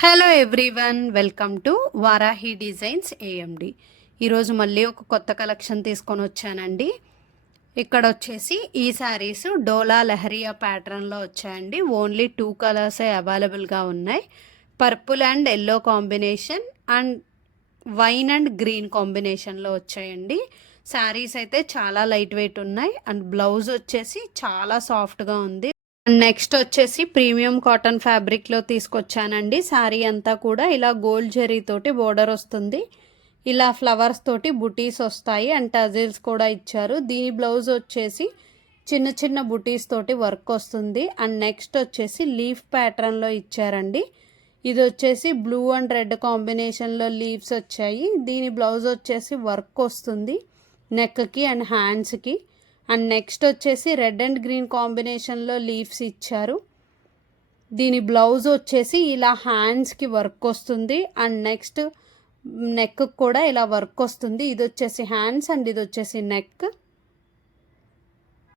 Hello everyone, welcome to Varahi designs AMD. ఈరోజు మళ్ళీ ఒక కొత్త కలెక్షన్ తీసుకొని వచ్చానండి. ఇక్కడ వచ్చేసి ఈ శారీస్ డోలా లెహరియా ప్యాటర్న్లో వచ్చాయండి. ఓన్లీ 2 కలర్సే అవైలబుల్గా ఉన్నాయి. Purple and yellow combination and wine and green కాంబినేషన్లో వచ్చాయండి. శారీస్ అయితే చాలా లైట్ వెయిట్ ఉన్నాయి అండ్ బ్లౌజ్ వచ్చేసి చాలా సాఫ్ట్గా ఉంది. నెక్స్ట్ వచ్చేసి ప్రీమియం కాటన్ ఫ్యాబ్రిక్లో తీసుకొచ్చానండి. శారీ అంతా కూడా ఇలా గోల్డ్ జరీ తోటి బోర్డర్ వస్తుంది. ఇలా ఫ్లవర్స్ తోటి బుటీస్ వస్తాయి అండ్ టజిల్స్ కూడా ఇచ్చారు. దీని బ్లౌజ్ వచ్చేసి చిన్న చిన్న బుటీస్ తోటి వర్క్ వస్తుంది. అండ్ నెక్స్ట్ వచ్చేసి లీఫ్ ప్యాటర్న్లో ఇచ్చారండి. ఇది వచ్చేసి బ్లూ అండ్ రెడ్ కాంబినేషన్లో లీవ్స్ వచ్చాయి. దీని బ్లౌజ్ వచ్చేసి వర్క్ వస్తుంది నెక్కి అండ్ హ్యాండ్స్కి. అండ్ నెక్స్ట్ వచ్చేసి రెడ్ అండ్ గ్రీన్ కాంబినేషన్లో లీవ్స్ ఇచ్చారు. దీని బ్లౌజ్ వచ్చేసి ఇలా హ్యాండ్స్కి వర్క్ వస్తుంది అండ్ నెక్స్ట్ నెక్ కూడా ఇలా వర్క్ వస్తుంది. ఇది వచ్చేసి హ్యాండ్స్ అండ్ ఇది వచ్చేసి నెక్.